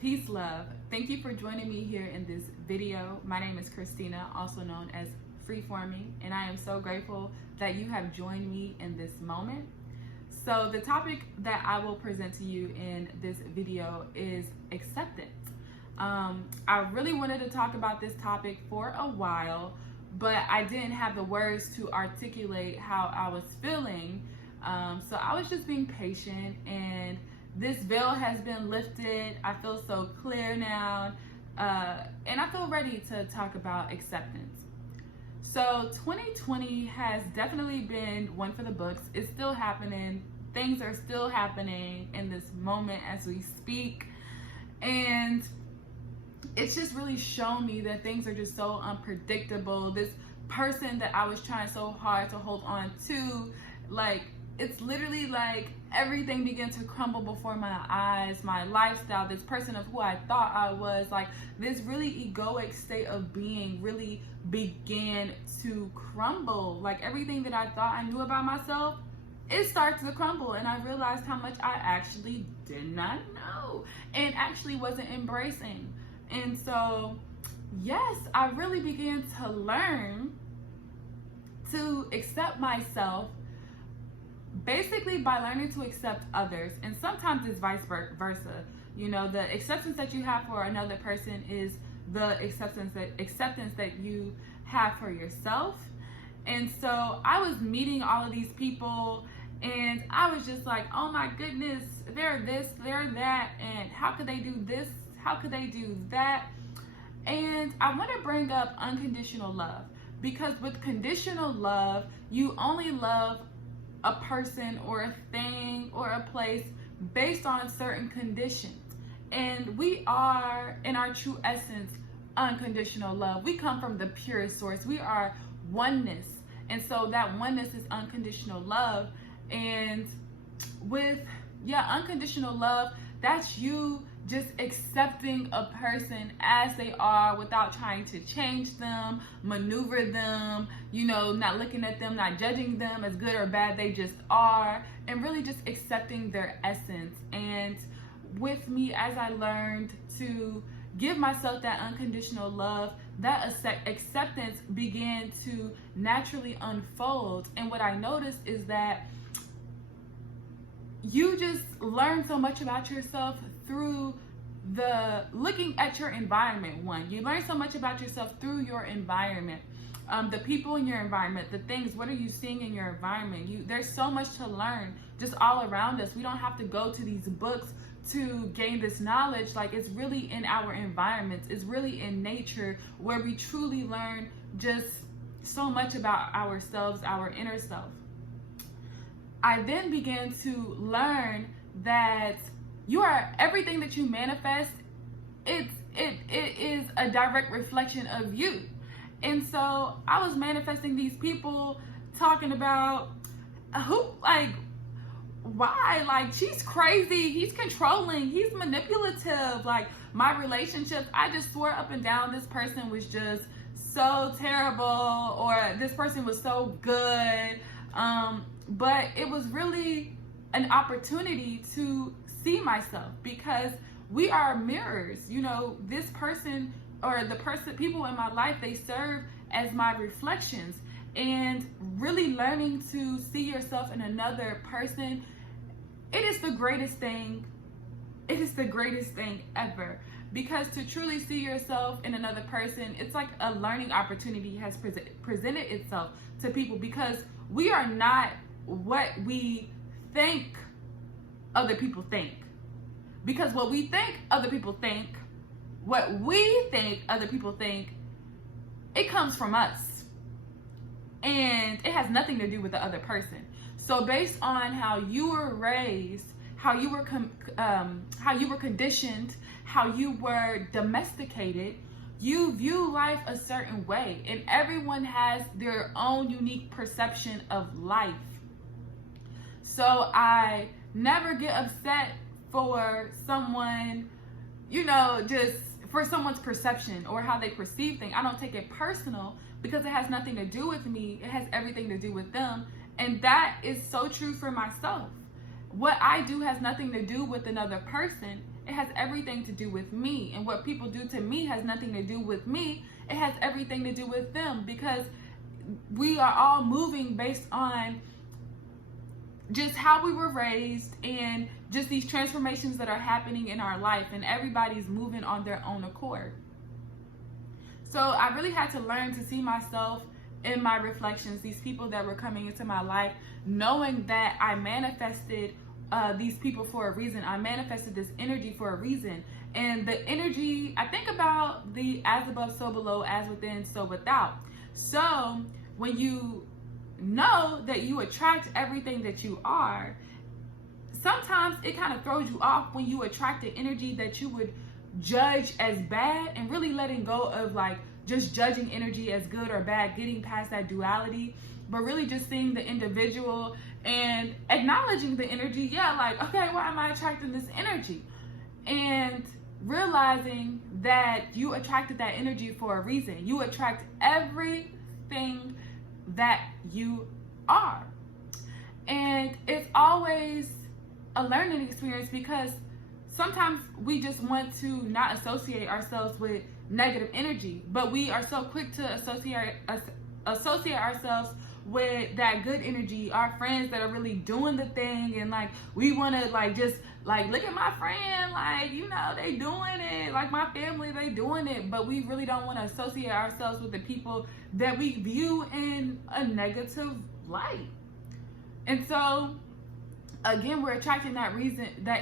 Peace, love. Thank you for joining me here in this video. My name is Christina, also known as Freeforming, and I am so grateful that you have joined me in this moment. So the topic that I will present to you in this video is acceptance. I really wanted to talk about this topic for a while, but I didn't have the words to articulate how I was feeling. So I was just being patient, and this veil has been lifted. I feel so clear now, and I feel ready to talk about acceptance. So 2020 has definitely been one for the books. It's still happening. Things are still happening in this moment as we speak. And it's just really shown me that things are just so unpredictable. This person that I was trying so hard to hold on to, it's literally like everything began to crumble before my eyes. My lifestyle, this person of who I thought I was, this really egoic state of being really began to crumble. Like everything that I thought I knew about myself, it starts to crumble, and I realized how much I actually did not know and actually wasn't embracing. And so, yes, I really began to learn to accept myself, basically by learning to accept others. And sometimes it's vice versa. You know, the acceptance that you have for another person is the acceptance that you have for yourself. And so I was meeting all of these people, and I was just like, oh my goodness, they're this, they're that, and how could they do this? How could they do that? And I want to bring up unconditional love, because with conditional love, you only love a person or a thing or a place based on certain conditions. And we are, in our true essence, unconditional love. We come from the purest source. We are oneness. And so that oneness is unconditional love. And with, unconditional love, that's you just accepting a person as they are without trying to change them, maneuver them, not looking at them, not judging them as good or bad, they just are, and really just accepting their essence. And with me, as I learned to give myself that unconditional love, that acceptance began to naturally unfold. And what I noticed is that you just learn so much about yourself through the looking at your environment. You learn so much about yourself through your environment, the people in your environment, the things. What are you seeing in your environment? There's so much to learn just all around us. We don't have to go to these books to gain this knowledge. It's really in our environments. It's really in nature where we truly learn just so much about ourselves, our inner self. I then began to learn that you are everything that you manifest. It is a direct reflection of you. And so I was manifesting these people talking about why, she's crazy, he's controlling, he's manipulative. My relationships, I just swore up and down this person was just so terrible, or this person was so good. But it was really an opportunity to see myself, because we are mirrors. This person or people in my life, they serve as my reflections. And really learning to see yourself in another person, it is the greatest thing. It is the greatest thing ever. Because to truly see yourself in another person, it's like a learning opportunity has presented itself to people, because we are not what we think other people think. Because what we think other people think, it comes from us. And it has nothing to do with the other person. So based on how you were raised, how you were conditioned, how you were domesticated, you view life a certain way. And everyone has their own unique perception of life. So I never get upset for someone, just for someone's perception or how they perceive things. I don't take it personal, because it has nothing to do with me. It has everything to do with them. And that is so true for myself. what I do has nothing to do with another person. It has everything to do with me. And what people do to me has nothing to do with me. It has everything to do with them, because we are all moving based on just how we were raised and just these transformations that are happening in our life, and everybody's moving on their own accord. So I really had to learn to see myself in my reflections, these people that were coming into my life, knowing that I manifested these people for a reason. I manifested this energy for a reason. And the energy, I think about the as above, so below, as within, so without. So when you know that you attract everything that you are, sometimes it kind of throws you off when you attract the energy that you would judge as bad, and really letting go of like just judging energy as good or bad, getting past that duality, but really just seeing the individual and acknowledging the energy. Yeah, like, okay, why am I attracting this energy? And realizing that you attracted that energy for a reason. You attract everything that you are. And it's always a learning experience, because sometimes we just want to not associate ourselves with negative energy, but we are so quick to associate ourselves with that good energy, our friends that are really doing the thing, and like we want to like just like, look at my friend, like, you know, they doing it, like my family, they doing it, but we really don't want to associate ourselves with the people that we view in a negative light. And so again, we're attracting that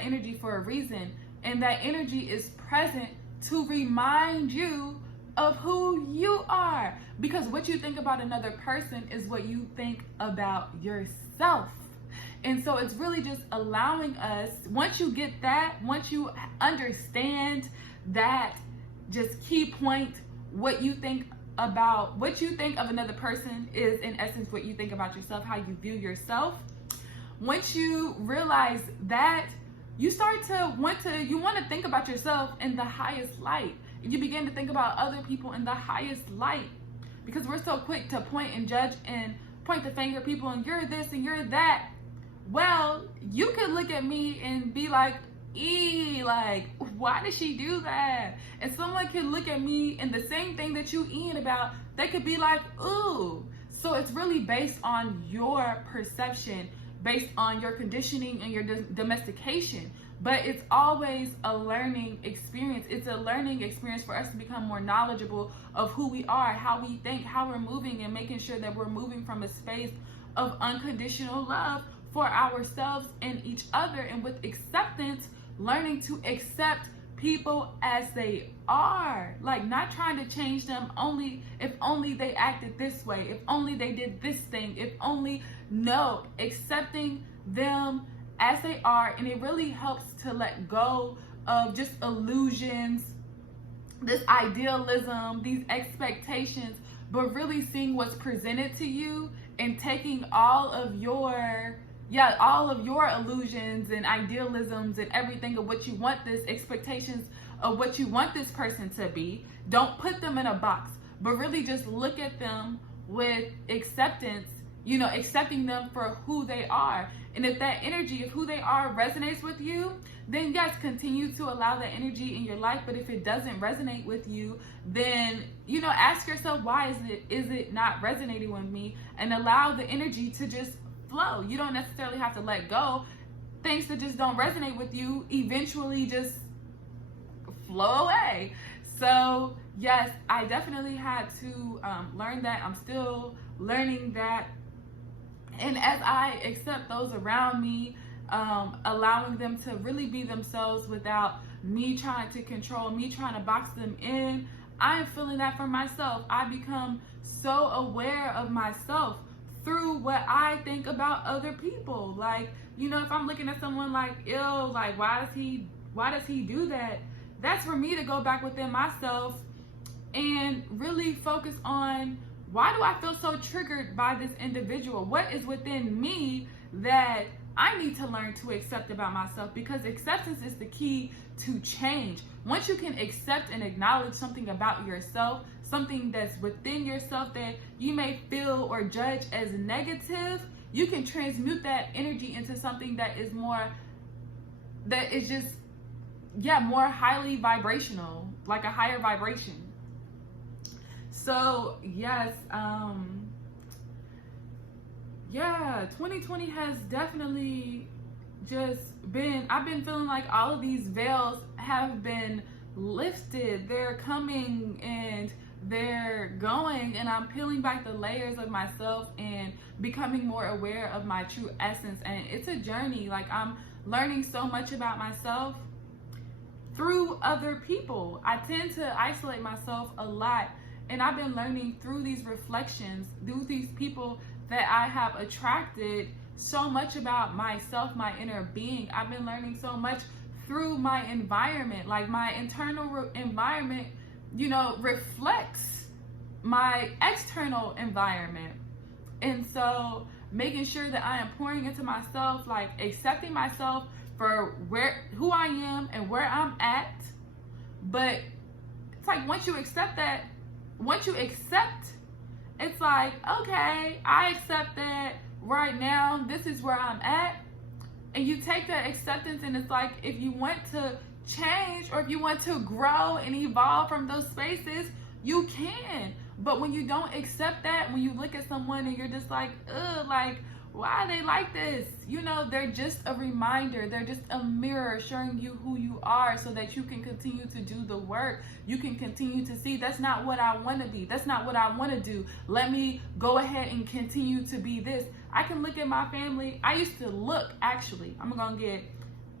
energy for a reason, and that energy is present to remind you of who you are, because what you think about another person is what you think about yourself. And so it's really just allowing us, once you get that, once you understand that just key point, what you think of another person is in essence what you think about yourself, how you view yourself. Once you realize that, you start to want to think about yourself in the highest light. You begin to think about other people in the highest light, because we're so quick to point and judge and point the finger at people, and you're this and you're that. Well, you could look at me and be like, like, why did she do that? And someone could look at me and the same thing that you about, they could be like, ooh. So it's really based on your perception, based on your conditioning and your domestication. But it's always a learning experience. It's a learning experience for us to become more knowledgeable of who we are, how we think, how we're moving, and making sure that we're moving from a space of unconditional love for ourselves and each other. And with acceptance, learning to accept people as they are, like not trying to change them if only they acted this way, if only they did this thing, if only, no, accepting them as they are. And it really helps to let go of just illusions, this idealism, these expectations, but really seeing what's presented to you and taking all of your illusions and idealisms and everything of what you want, this expectations of what you want this person to be. Don't put them in a box, but really just look at them with acceptance, accepting them for who they are. And if that energy of who they are resonates with you, then yes, continue to allow that energy in your life. But if it doesn't resonate with you, then, ask yourself, why is it not resonating with me? And allow the energy to just flow. You don't necessarily have to let go. Things that just don't resonate with you eventually just flow away. So yes, I definitely had to learn that. I'm still learning that. And as I accept those around me, allowing them to really be themselves without me trying to control, me trying to box them in, I am feeling that for myself. I become so aware of myself through what I think about other people. Like, if I'm looking at someone like, ew, like, why does he do that? That's for me to go back within myself and really focus on, why do I feel so triggered by this individual? What is within me that I need to learn to accept about myself? Because acceptance is the key to change. Once you can accept and acknowledge something about yourself, something that's within yourself that you may feel or judge as negative, you can transmute that energy into something that is more, that is just, yeah, more highly vibrational, like a higher vibration. So yes, yeah, 2020 has definitely just been, I've been feeling like all of these veils have been lifted. They're coming and they're going, and I'm peeling back the layers of myself and becoming more aware of my true essence. And it's a journey. Like, I'm learning so much about myself through other people. I tend to isolate myself a lot, and I've been learning through these reflections, through these people that I have attracted, so much about myself, my inner being. I've been learning so much through my environment. Like, my internal environment, you know, reflects my external environment. And so making sure that I am pouring into myself, like accepting myself for who I am and where I'm at. But it's like, once you accept, it's like, okay, I accept that right now, this is where I'm at. And you take that acceptance, and it's like, if you want to change or if you want to grow and evolve from those spaces, you can. But when you don't accept that, when you look at someone and you're just like, ugh, like, why are they like this? You know, they're just a reminder. They're just a mirror showing you who you are, so that you can continue to do the work. You can continue to see, that's not what I want to be. That's not what I want to do. Let me go ahead and continue to be this. I can look at my family. I used to look, actually, I'm going to get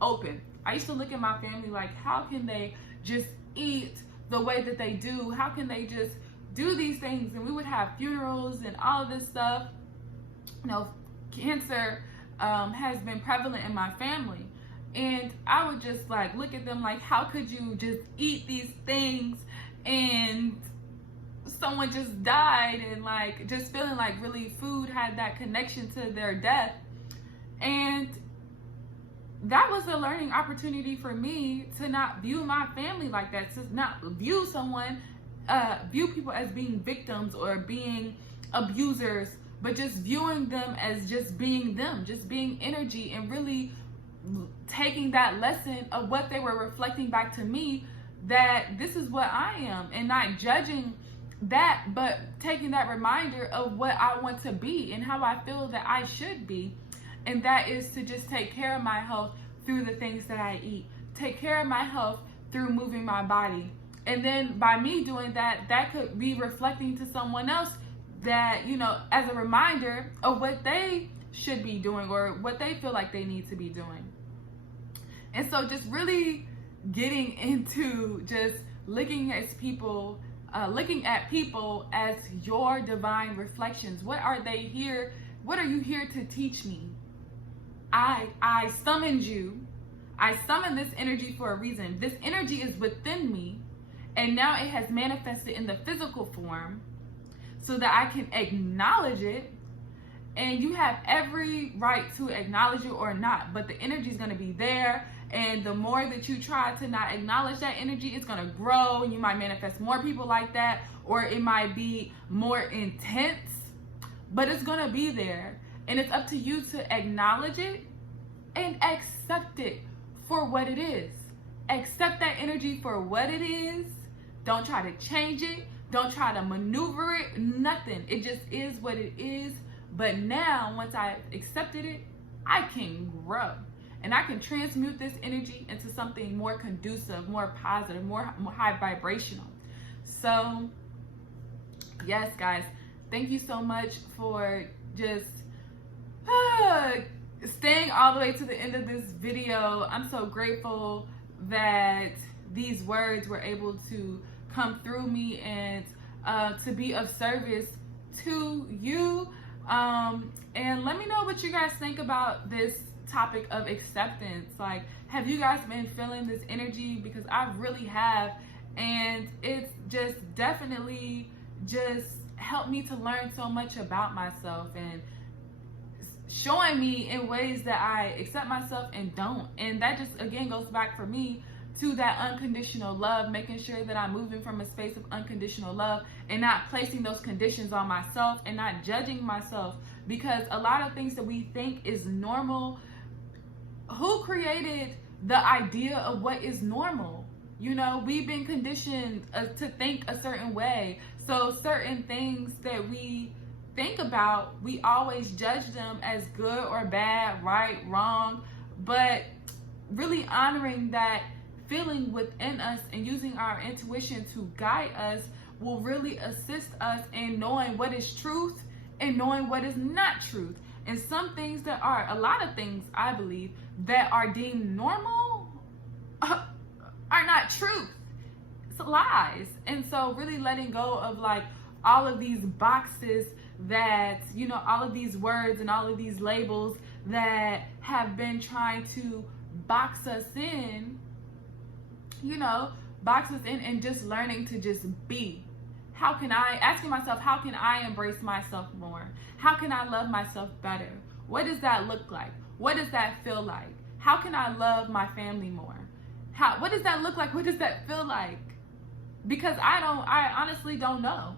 open. I used to look at my family like, how can they just eat the way that they do? How can they just do these things? And we would have funerals and all of this stuff. You know, cancer has been prevalent in my family, and I would just like look at them like, how could you just eat these things and someone just died, and like just feeling like really food had that connection to their death. And that was a learning opportunity for me to not view my family like that, to not view view people as being victims or being abusers, but just viewing them as just being them, just being energy, and really taking that lesson of what they were reflecting back to me, that this is what I am, and not judging that, but taking that reminder of what I want to be and how I feel that I should be. And that is to just take care of my health through the things that I eat, take care of my health through moving my body. And then by me doing that, that could be reflecting to someone else, that, you know, as a reminder of what they should be doing or what they feel like they need to be doing. And so just really getting into just looking at people as your divine reflections. What are they here? What are you here to teach me? I summoned you. I summoned this energy for a reason. This energy is within me, and now it has manifested in the physical form, so that I can acknowledge it. And you have every right to acknowledge it or not, but the energy is going to be there. And the more that you try to not acknowledge that energy, it's going to grow, and you might manifest more people like that, or it might be more intense, but it's going to be there. And it's up to you to acknowledge it and accept it for what it is. Accept that energy for what it is. Don't try to change it. Don't try to maneuver it. Nothing. It just is what it is. But now, once I've accepted it, I can grow. And I can transmute this energy into something more conducive, more positive, more high vibrational. So, yes, guys, thank you so much for just staying all the way to the end of this video. I'm so grateful that these words were able to come through me and to be of service to you. And let me know what you guys think about this topic of acceptance. Like, have you guys been feeling this energy? Because I really have, and it's just definitely just helped me to learn so much about myself, and showing me in ways that I accept myself and don't. And that just again goes back for me to that unconditional love, making sure that I'm moving from a space of unconditional love and not placing those conditions on myself and not judging myself because a lot of things that we think is normal, who created the idea of what is normal? You know, we've been conditioned to think a certain way. So certain things that we think about, we always judge them as good or bad, right, wrong. But really honoring that feeling within us and using our intuition to guide us will really assist us in knowing what is truth and knowing what is not truth. And some things that are, a lot of things I believe that are deemed normal are not truth. It's lies. And so really letting go of like all of these boxes that, you know, all of these words and all of these labels that have been trying to box us in, you know, box us in, and just learning to just be. How can I, asking myself, how can I embrace myself more? How can I love myself better? What does that look like? What does that feel like? How can I love my family more? What does that look like? What does that feel like? Because I honestly don't know.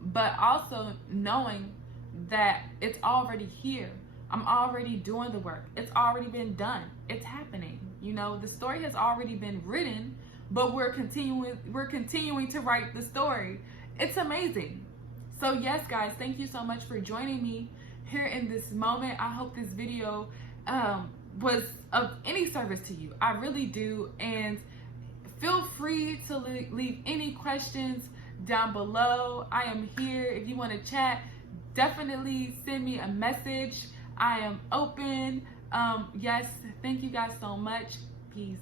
But also knowing that it's already here. I'm already doing the work. It's already been done. It's happening. You know, the story has already been written, but we're continuing to write the story. It's amazing. So yes, guys, thank you so much for joining me here in this moment. I hope this video was of any service to you. I really do. And feel free to leave any questions down below. I am here. If you want to chat, definitely send me a message. I am open. Yes, thank you guys so much. Peace.